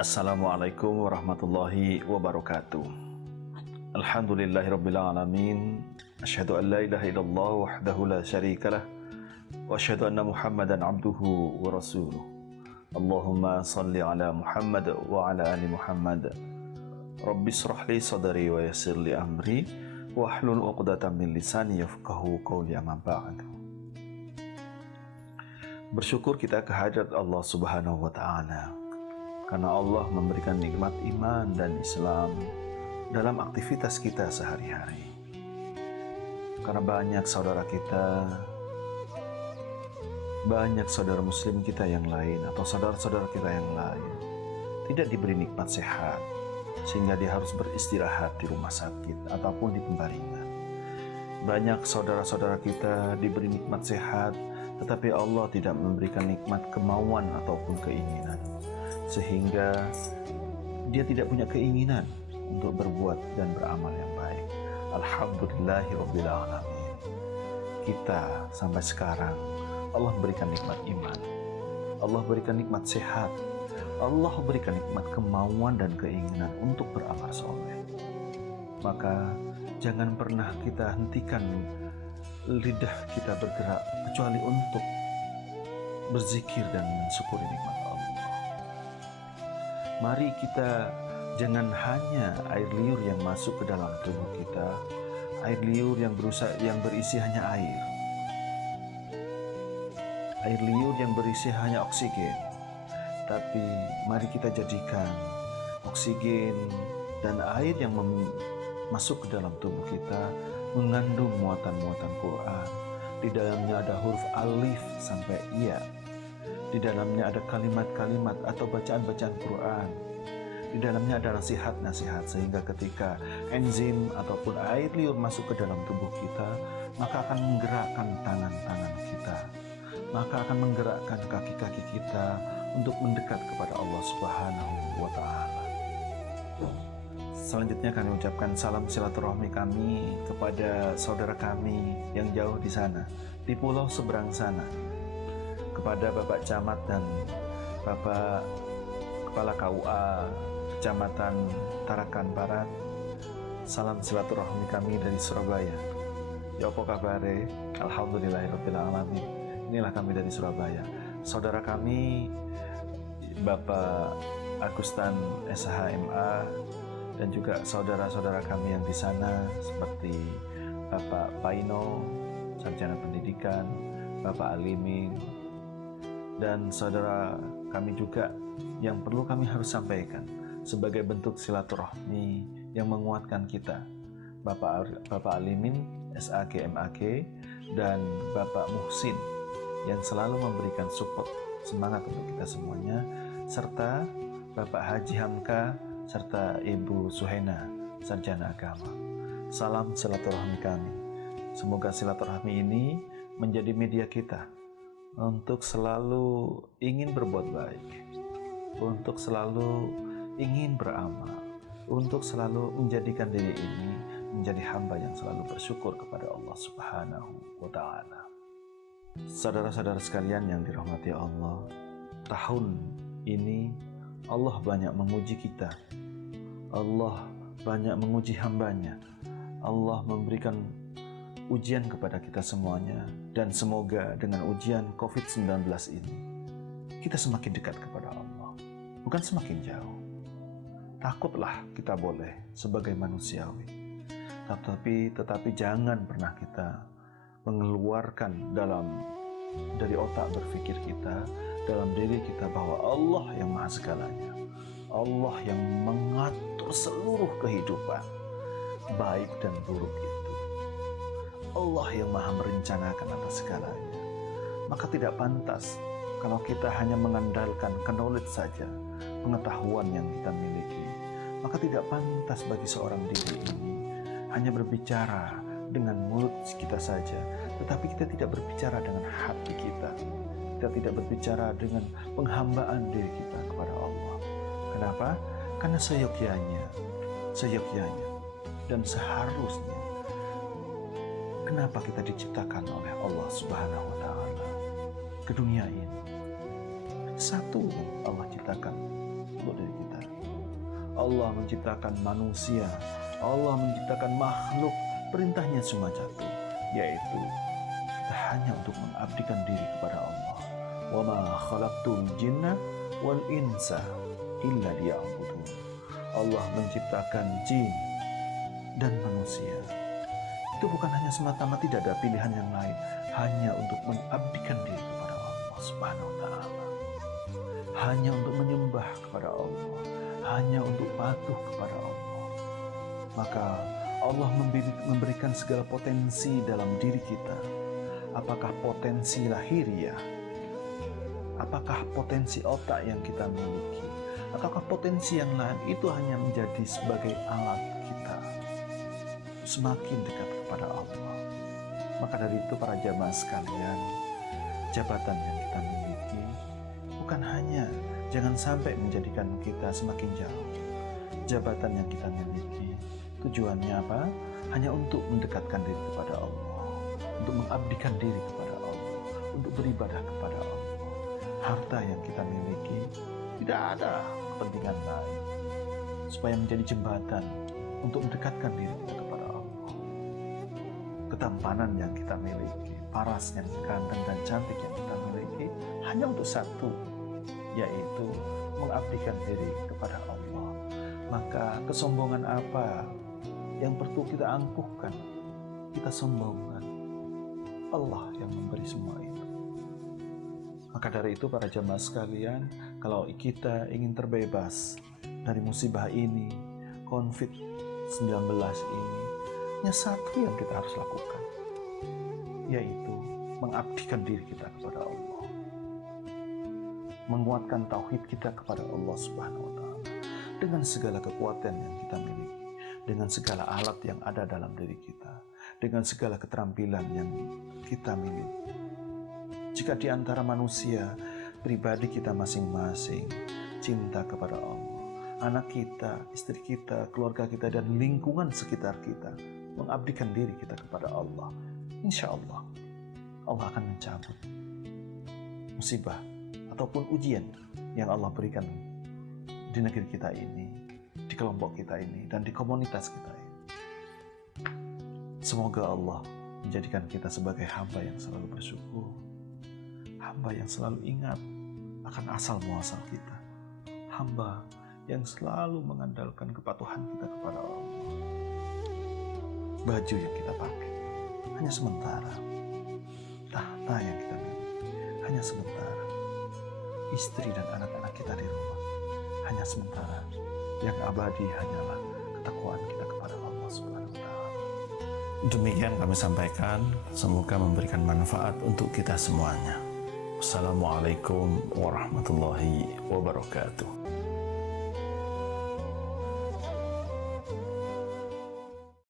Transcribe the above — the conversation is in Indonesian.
Assalamualaikum warahmatullahi wabarakatuh. Alhamdulillahirabbil alamin. Asyhadu an la ilaha illallah wahdahu la syarikalah wa asyhadu anna Muhammadan abduhu wa rasuluh. Allahumma shalli ala Muhammad wa ala ali Muhammad. Rabbi shrah li sadri wa yassir li amri wahlul 'uqdatam min lisani yafqahu qawli, amma ba'd. Bersyukur kita kehadirat Allah Subhanahu wa taala karena Allah memberikan nikmat iman dan Islam dalam aktivitas kita sehari-hari. Karena banyak saudara kita, banyak saudara muslim kita yang lain atau saudara-saudara kita yang lain tidak diberi nikmat sehat, sehingga dia harus beristirahat di rumah sakit ataupun di pembaringan. Banyak saudara-saudara kita diberi nikmat sehat, tetapi Allah tidak memberikan nikmat kemauan ataupun keinginan, sehingga dia tidak punya keinginan untuk berbuat dan beramal yang baik. Alhamdulillahirabbil alamin. Kita sampai sekarang Allah berikan nikmat iman, Allah berikan nikmat sehat, Allah berikan nikmat kemauan dan keinginan untuk beramal soleh. Maka jangan pernah kita hentikan lidah kita bergerak kecuali untuk berzikir dan mensyukuri nikmat Allah. Mari kita jangan hanya air liur yang masuk ke dalam tubuh kita, air liur yang berisi hanya air liur yang berisi hanya oksigen. Tapi mari kita jadikan oksigen dan air yang masuk ke dalam tubuh kita mengandung muatan-muatan Quran. Di dalamnya ada huruf alif sampai ya. Di dalamnya ada kalimat-kalimat atau bacaan-bacaan Quran. Di dalamnya ada nasihat-nasihat, sehingga ketika enzim ataupun air liur masuk ke dalam tubuh kita, maka akan menggerakkan tangan-tangan kita, maka akan menggerakkan kaki-kaki kita untuk mendekat kepada Allah Subhanahu wa ta'ala. Selanjutnya kami ucapkan salam silaturahmi kami kepada saudara kami yang jauh di sana, di pulau seberang sana, kepada Bapak Camat dan Bapak Kepala KUA Kecamatan Tarakan Barat. Salam silaturahmi kami dari Surabaya. Ya apa kabare? Alhamdulillahirabbil alamin. Inilah kami dari Surabaya. Saudara kami Bapak Agustan SHMA dan juga saudara-saudara kami yang di sana seperti Bapak Paino, Sarjana Pendidikan, Bapak Alimin, dan saudara kami juga yang perlu kami harus sampaikan sebagai bentuk silaturahmi yang menguatkan kita, Bapak Alimin SAK MAK dan Bapak Muhsin yang selalu memberikan support semangat untuk kita semuanya, serta Bapak Haji Hamka serta Ibu Suhena, Sarjana Agama. Salam silaturahmi kami. Semoga silaturahmi ini menjadi media kita untuk selalu ingin berbuat baik, untuk selalu ingin beramal, untuk selalu menjadikan diri ini menjadi hamba yang selalu bersyukur kepada Allah Subhanahu wa ta'ala. Saudara-saudara sekalian yang dirahmati Allah, tahun ini Allah banyak menguji kita, Allah banyak menguji hambanya, Allah memberikan ujian kepada kita semuanya, dan semoga dengan ujian COVID-19 ini kita semakin dekat kepada Allah, bukan semakin jauh. Takutlah kita boleh sebagai manusiawi, tetapi jangan pernah kita mengeluarkan dari otak berpikir kita, dalam diri kita, bahwa Allah yang maha segalanya, Allah yang mengatur seluruh kehidupan baik dan buruk itu, Allah yang maha merencanakan atas segalanya. Maka tidak pantas kalau kita hanya mengandalkan knowledge saja, pengetahuan yang kita miliki. Maka tidak pantas bagi seorang diri ini hanya berbicara dengan mulut kita saja, tetapi kita tidak berbicara dengan hati kita. Kita tidak berbicara dengan penghambaan diri kita kepada Allah. Kenapa? Karena seyogyanya dan seharusnya, kenapa kita diciptakan oleh Allah Subhanahu wa ta'ala ke dunia ini? Satu Allah ciptakan untuk diri kita, Allah menciptakan manusia, Allah menciptakan makhluk, perintahnya cuma satu, yaitu kita hanya untuk mengabdikan diri kepada Allah. Wa ma khalaqtul jinna wal insa illa liya'budun. Allah menciptakan jin dan manusia. Itu bukan hanya semata-mata, tidak ada pilihan yang lain, hanya untuk mengabdikan diri kepada Allah Subhanahu wa taala. Hanya untuk menyembah kepada Allah, hanya untuk patuh kepada Allah. Maka Allah memberikan segala potensi dalam diri kita. Apakah potensi lahiriah? Apakah potensi otak yang kita miliki? Ataukah potensi yang lain? Itu hanya menjadi sebagai alat kita semakin dekat kepada Allah. Maka dari itu para jamaah sekalian, jabatan yang kita miliki bukan hanya, jangan sampai menjadikan kita semakin jauh. Jabatan yang kita miliki tujuannya apa? Hanya untuk mendekatkan diri kepada Allah, untuk mengabdikan diri kepada Allah, untuk beribadah kepada Allah. Harta yang kita miliki tidak ada kepentingan lain, supaya menjadi jembatan untuk mendekatkan diri kita kepada Allah. Ketampanan yang kita miliki, paras yang ganteng dan cantik yang kita miliki hanya untuk satu, yaitu mengabdikan diri kepada Allah. Maka kesombongan apa yang perlu kita angkuhkan, kita sombongkan? Allah yang memberi semua itu. Maka dari itu para jamaah sekalian, kalau kita ingin terbebas dari musibah ini, COVID-19 ini, hanya satu yang kita harus lakukan, yaitu mengabdikan diri kita kepada Allah, menguatkan tauhid kita kepada Allah Subhanahu wa taala dengan segala kekuatan yang kita miliki, dengan segala alat yang ada dalam diri kita, dengan segala keterampilan yang kita miliki. Jika di antara manusia, pribadi kita masing-masing cinta kepada Allah, anak kita, istri kita, keluarga kita, dan lingkungan sekitar kita mengabdikan diri kita kepada Allah, insya Allah Allah akan mencabut musibah ataupun ujian yang Allah berikan di negeri kita ini, di kelompok kita ini, dan di komunitas kita ini. Semoga Allah menjadikan kita sebagai hamba yang selalu bersyukur, hamba yang selalu ingat akan asal muasal kita, hamba yang selalu mengandalkan kepatuhan kita kepada Allah. Baju yang kita pakai hanya sementara, tahta yang kita miliki hanya sementara, istri dan anak-anak kita di rumah hanya sementara. Yang abadi hanyalah ketakwaan kita kepada Allah Subhanahu wa taala. Demikian kami sampaikan, semoga memberikan manfaat untuk kita semuanya. Assalamualaikum warahmatullahi wabarakatuh.